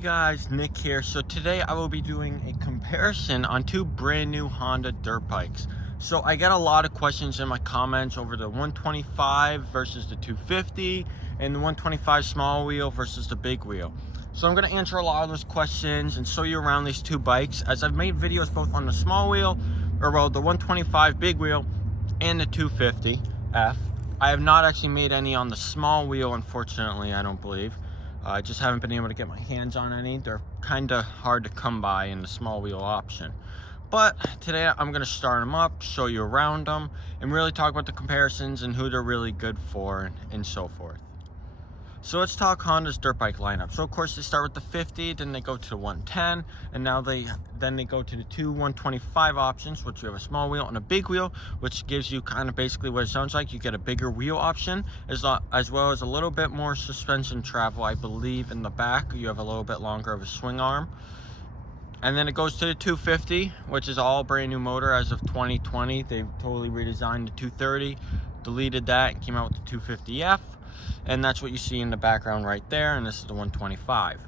Guys, Nick here. So today I will be doing a comparison on two brand new Honda dirt bikes. So I got a lot of questions in my comments over the 125 versus the 250 and the 125 small wheel versus the big wheel. So I'm going to answer a lot of those questions and show you around these two bikes, as I've made videos both on the small wheel, or well, the 125 big wheel and the 250F. I have not actually made any on the small wheel, unfortunately, I don't believe. I just haven't been able to get my hands on any. They're kind of hard to come by in the small wheel option. But today I'm going to start them up, show you around them, and really talk about the comparisons and who they're really good for and so forth. So let's talk Honda's dirt bike lineup. So of course they start with the 50, then they go to the 110, and now they go to the two 125 options, which you have a small wheel and a big wheel, which gives you kind of basically what it sounds like. You get a bigger wheel option, as well as a little bit more suspension travel. I believe in the back you have a little bit longer of a swing arm. And then it goes to the 250, which is all brand new motor as of 2020. They've totally redesigned the 230, deleted that, and came out with the 250F. And that's what you see in the background right there, and this is the 125.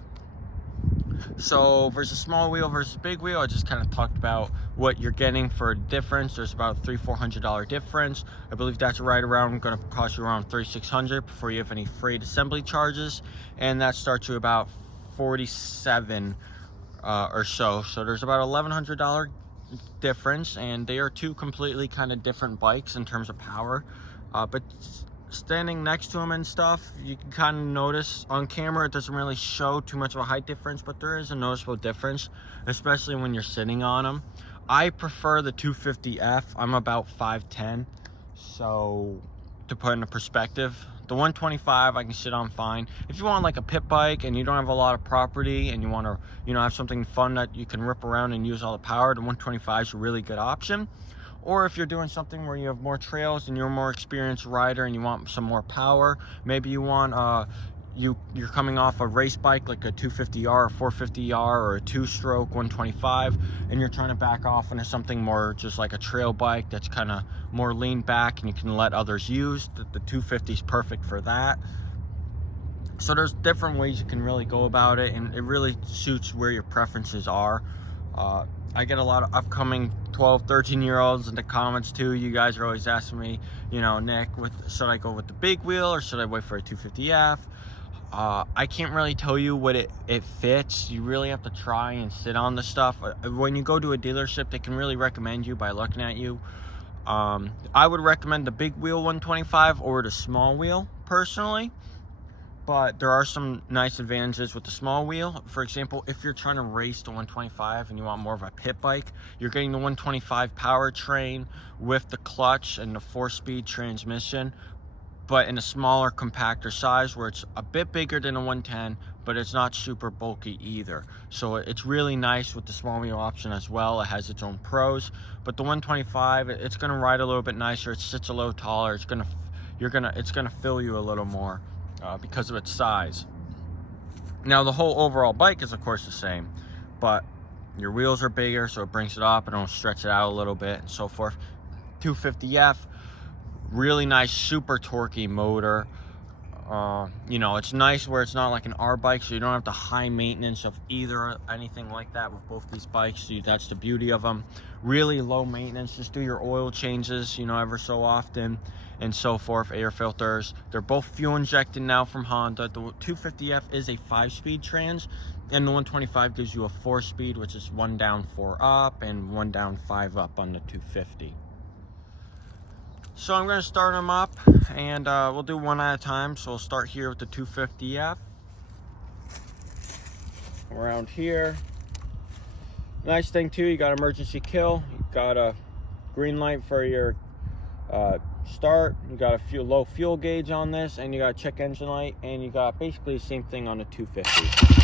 So versus small wheel versus big wheel, I just kind of talked about what you're getting for a difference. There's about a $300-400 difference. I believe that's right around going to cost you around $300-600 before you have any freight assembly charges, and that starts you about $47 or so. So there's about $1,100 difference, and they are two completely kind of different bikes in terms of power, but standing next to them and stuff, you can kind of notice on camera it doesn't really show too much of a height difference, but there is a noticeable difference, especially when you're sitting on them. I prefer the 250F. I'm about 5'10", so to put into perspective, the 125 I can sit on fine. If you want like a pit bike and you don't have a lot of property and you want to, have something fun that you can rip around and use all the power, the 125 is a really good option. Or if you're doing something where you have more trails and you're a more experienced rider and you want some more power, maybe you want you're coming off a race bike like a 250R or 450R or a two-stroke 125, and you're trying to back off into something more just like a trail bike that's kind of more lean back and you can let others use. The 250 is perfect for that. So there's different ways you can really go about it, and it really suits where your preferences are. I get a lot of upcoming 12-13-year-olds in the comments too. You guys are always asking me, Nick, should I go with the big wheel or should I wait for a 250F? I can't really tell you what it fits. You really have to try and sit on the stuff. When you go to a dealership, they can really recommend you by looking at you. I would recommend the big wheel 125 or the small wheel personally. But there are some nice advantages with the small wheel. For example, if you're trying to race the 125 and you want more of a pit bike, you're getting the 125 powertrain with the clutch and the 4-speed transmission, but in a smaller, compactor size where it's a bit bigger than a 110, but it's not super bulky either. So it's really nice with the small wheel option as well. It has its own pros, but the 125, it's going to ride a little bit nicer. It sits a little taller. It's going to fill you a little more. Because of its size. Now the whole overall bike is of course the same, but your wheels are bigger, so it brings it up and it'll stretch it out a little bit and so forth. 250F, really nice, super torquey motor. It's nice where it's not like an R bike, so you don't have the high maintenance of either anything like that with both these bikes. So that's the beauty of them. Really low maintenance. Just do your oil changes, ever so often and so forth. Air filters. They're both fuel injected now from Honda. The 250F is a 5-speed trans, and the 125 gives you a 4-speed, which is 1 down 4 up and 1 down 5 up on the 250. So I'm going to start them up, and we'll do one at a time. So we'll start here with the 250F. Around here. Nice thing too, you got emergency kill. You got a green light for your start. You got a low fuel gauge on this, and you got a check engine light, and you got basically the same thing on the 250.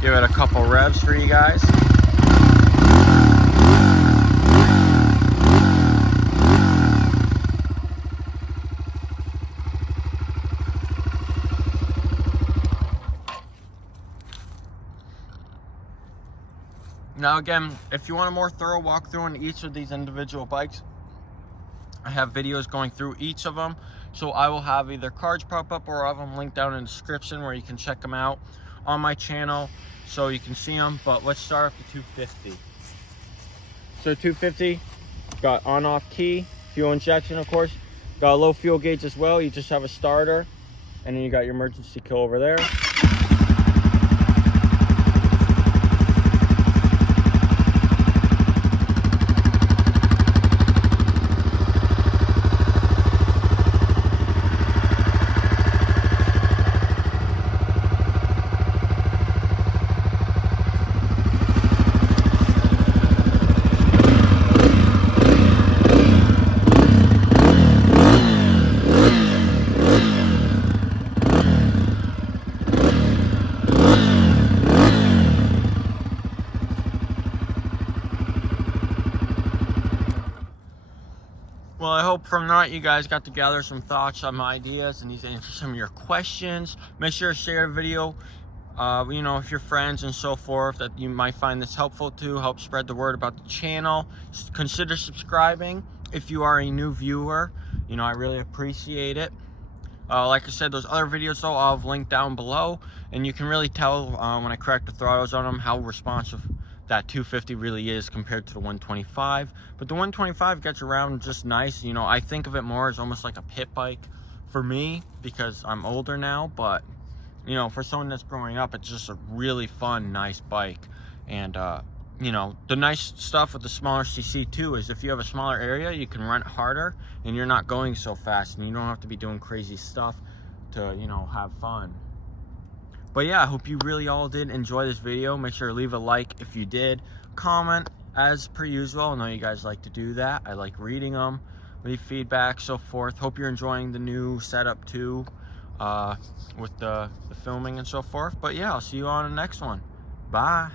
Give it a couple revs for you guys. Now again, if you want a more thorough walkthrough on each of these individual bikes, I have videos going through each of them. So I will have either cards pop up or I'll have them linked down in the description where you can check them out on my channel so you can see them. But let's start off the 250. So 250, got on-off key, fuel injection of course, got a low fuel gauge as well. You just have a starter and then you got your emergency kill over there. Well, I hope from that you guys got to gather some thoughts, some ideas, and these answer some of your questions. Make sure to share the video, you know, with your friends and so forth, that you might find this helpful to help spread the word about the channel. Consider subscribing if you are a new viewer. You know, I really appreciate it. Like I said, those other videos though, I'll have linked down below, and you can really tell when I crack the throttles on them how responsive that 250 really is compared to the 125. But the 125 gets around just nice. You know, I think of it more as almost like a pit bike for me because I'm older now, but you know, for someone that's growing up, it's just a really fun, nice bike. And you know, the nice stuff with the smaller CC too is if you have a smaller area, you can run it harder and you're not going so fast and you don't have to be doing crazy stuff to, you know, have fun. But yeah, I hope you really all did enjoy this video. Make sure to leave a like if you did. Comment as per usual. I know you guys like to do that. I like reading them. Leave feedback, so forth. Hope you're enjoying the new setup too, with the filming and so forth. But yeah, I'll see you on the next one. Bye.